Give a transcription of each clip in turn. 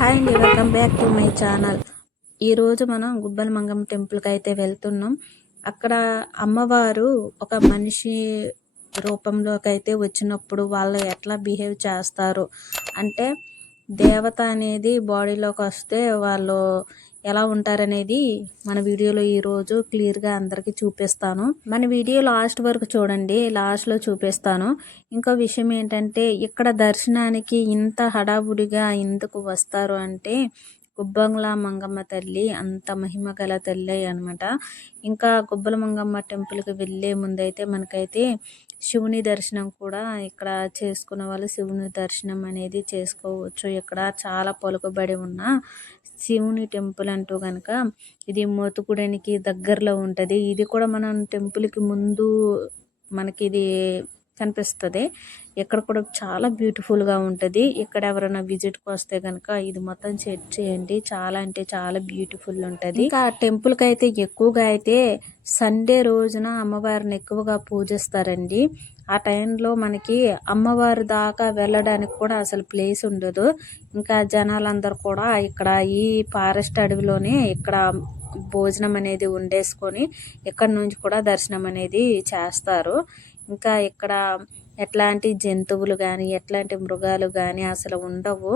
Hi అండి, welcome back to my channel. ఈరోజు మనం గుబ్బల మంగమ్మ టెంపుల్కి అయితే వెళ్తున్నాం. అక్కడ అమ్మవారు ఒక మనిషి రూపంలోకి అయితే వచ్చినప్పుడు వాళ్ళు ఎట్లా బిహేవ్ చేస్తారు అంటే, దేవత అనేది బాడీలోకి వస్తే వాళ్ళు ఎలా ఉంటారనేది మన వీడియోలో ఈరోజు క్లియర్గా అందరికీ చూపిస్తాను. మన వీడియో లాస్ట్ వరకు చూడండి, లాస్ట్లో చూపిస్తాను. ఇంకో విషయం ఏంటంటే, ఇక్కడ దర్శనానికి ఇంత హడావుడిగా ఎందుకు వస్తారు అంటే, గుబ్బల మంగమ్మ తల్లి అంత మహిమ గల తల్లి అనమాట. ఇంకా గుబ్బల మంగమ్మ టెంపుల్కి వెళ్ళే ముందైతే మనకైతే శివుని దర్శనం కూడా ఇక్కడ చేసుకున్న వాళ్ళు శివుని దర్శనం అనేది చేసుకోవచ్చు. ఇక్కడ చాలా పలుకుబడి ఉన్న శివుని టెంపుల్ అంటూ కనుక ఇది మోతుకుడానికి దగ్గరలో ఉంటుంది. ఇది కూడా మనం టెంపుల్కి ముందు మనకి ఇది కనిపిస్తుంది. ఇక్కడ కూడా చాలా బ్యూటిఫుల్గా ఉంటుంది. ఇక్కడ ఎవరైనా విజిట్కి వస్తే కనుక ఇది మొత్తం చెక్ చేయండి, చాలా అంటే చాలా బ్యూటిఫుల్ ఉంటుంది. ఇంకా టెంపుల్కి అయితే ఎక్కువగా అయితే సండే రోజున అమ్మవారిని ఎక్కువగా పూజిస్తారండి. ఆ టైంలో మనకి అమ్మవారి దాకా వెళ్ళడానికి కూడా అసలు ప్లేస్ ఉండదు. ఇంకా జనాలందరూ కూడా ఇక్కడ ఈ ఫారెస్ట్ అడవిలోనే ఇక్కడ భోజనం అనేది వండేసుకొని ఇక్కడ నుంచి కూడా దర్శనం అనేది చేస్తారు. ఇంకా ఇక్కడ ఎట్లాంటి జంతువులు కానీ ఎట్లాంటి మృగాలు కానీ అసలు ఉండవు.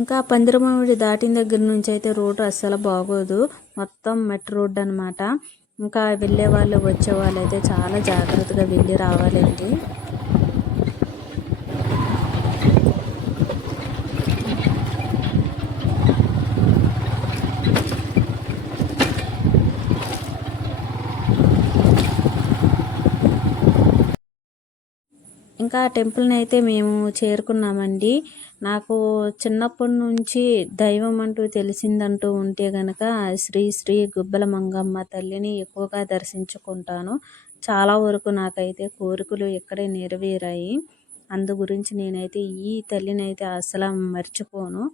ఇంకా పందిరమామిడి దాటిన దగ్గర నుంచి అయితే రోడ్డు అస్సలు బాగోదు, మొత్తం మట్టి రోడ్డు అనమాట. ఇంకా వెళ్ళే వాళ్ళు వచ్చే వాళ్ళు అయితే చాలా జాగ్రత్తగా వెళ్ళి రావాలండి. ఇంకా టెంపుల్ని అయితే మేము చేరుకున్నామండి. నాకు చిన్నప్పటి నుంచి దైవం అంటూ తెలిసిందంటూ ఉంటే గనక శ్రీ శ్రీ గుబ్బల మంగమ్మ తల్లిని ఎక్కువగా దర్శించుకుంటాను. చాలా వరకు నాకైతే కోరికలు ఇక్కడే నెరవేరాయి. అందు గురించి నేనైతే ఈ తల్లిని అయితే అసలు మర్చిపోను.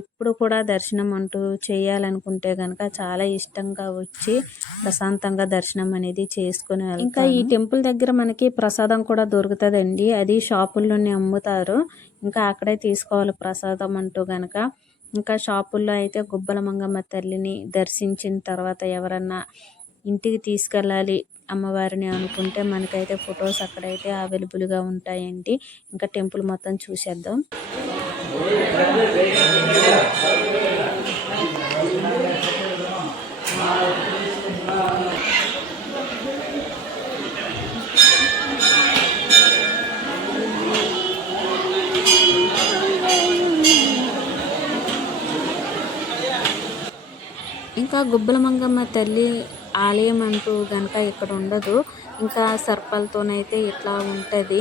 ఎప్పుడు కూడా దర్శనం అంటూ చేయాలనుకుంటే కనుక చాలా ఇష్టంగా వచ్చి ప్రశాంతంగా దర్శనం అనేది చేసుకుని వెళ్తాను. ఇంకా ఈ టెంపుల్ దగ్గర మనకి ప్రసాదం కూడా దొరుకుతుందండి, అది షాపుల్లోనే అమ్ముతారు. ఇంకా అక్కడే తీసుకోవాలి ప్రసాదం అంటూ కనుక. ఇంకా షాపుల్లో అయితే గుబ్బల మంగమ్మ తల్లిని దర్శించిన తర్వాత ఎవరన్నా ఇంటికి తీసుకెళ్ళాలి అమ్మవారిని అనుకుంటే మనకైతే ఫొటోస్ అక్కడైతే అవైలబుల్గా ఉంటాయండి. ఇంకా టెంపుల్ మొత్తం చూసేద్దాం. ఇంకా గుబ్బల మంగమ్మ తల్లి ఆలయం అంటూ కనుక ఇక్కడ ఉండదు. ఇంకా సర్పాలతోనైతే ఇట్లా ఉంటుంది,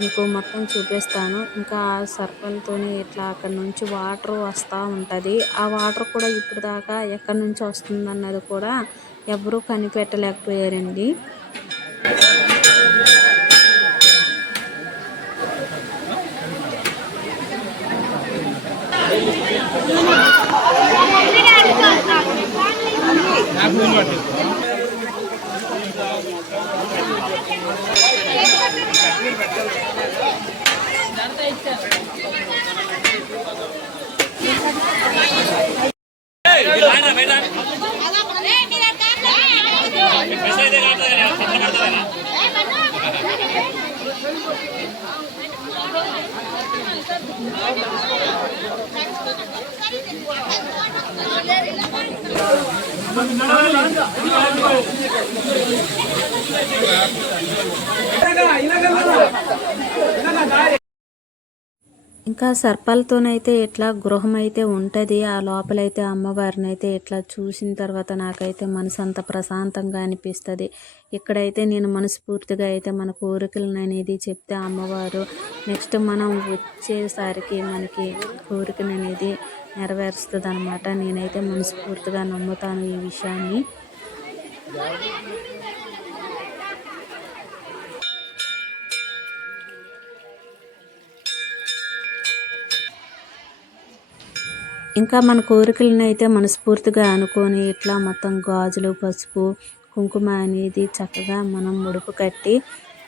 మీకు మొత్తం చూపిస్తాను. ఇంకా సర్పాలతోనే ఇట్లా అక్కడ నుంచి వాటర్ వస్తూ ఉంటుంది. ఆ వాటర్ కూడా ఇప్పుడు దాకా ఎక్కడి నుంచి వస్తుంది అన్నది కూడా ఎవరూ కనిపెట్టలేకపోయారండి. ఇంకా సర్పాలతోనైతే ఇట్లా గృహం అయితే ఉంటుంది. ఆ లోపలైతే అమ్మవారిని అయితే ఇట్లా చూసిన తర్వాత నాకైతే మనసు అంత ప్రశాంతంగా అనిపిస్తుంది. ఇక్కడైతే నేను మనస్ఫూర్తిగా అయితే మన కోరికలను అనేది చెప్తే అమ్మవారు నెక్స్ట్ మనం వచ్చేసరికి మనకి కోరికను అనేది నెరవేరుస్తుంది అనమాట. నేనైతే మనస్ఫూర్తిగా నమ్ముతాను ఈ విషయాన్ని. ఇంకా మన కోరికలను అయితే మనస్ఫూర్తిగా అనుకొని ఇట్లా మొత్తం గాజులు, పసుపు, కుంకుమ అనేది చక్కగా మనం ముడుపు కట్టి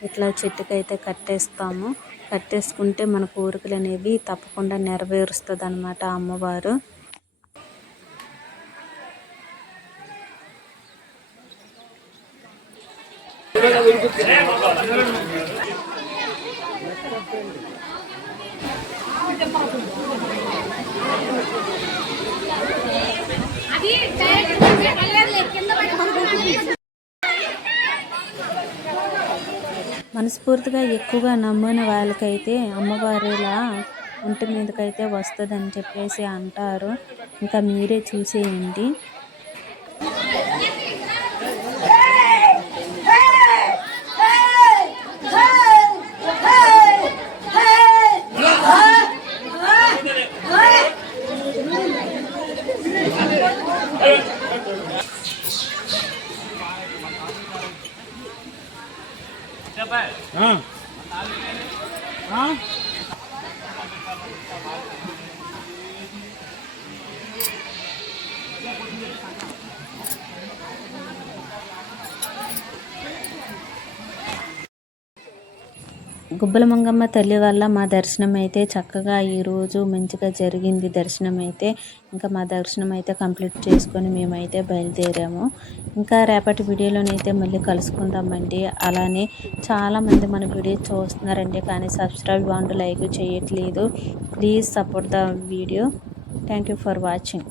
ఇట్లా చెట్టుకైతే కట్టేస్తాము. కట్టేసుకుంటే మన కోరికలు అనేవి తప్పకుండా నెరవేరుస్తుంది అనమాట అమ్మవారు. మనస్ఫూర్తిగా ఎక్కువగా నమ్మిన వాళ్ళకైతే అమ్మవారిలా ఒంటి మీదకైతే వస్తుందని చెప్పేసి అంటారు. ఇంకా మీరే చూసేయండి. గుబ్బల మంగమ్మ తల్లి వల్ల మా దర్శనం అయితే చక్కగా ఈరోజు మంచిగా జరిగింది. దర్శనం అయితే ఇంకా మా దర్శనం అయితే కంప్లీట్ చేసుకొని మేమైతే బయలుదేరాము. ఇంకా రేపటి వీడియోలోనైతే మళ్ళీ కలుసుకుందామండి. అలానే చాలామంది మన వీడియో చూస్తున్నారండి, కానీ సబ్స్క్రైబ్ అండ్ లైక్ చేయట్లేదు. Please support the video. Thank you for watching.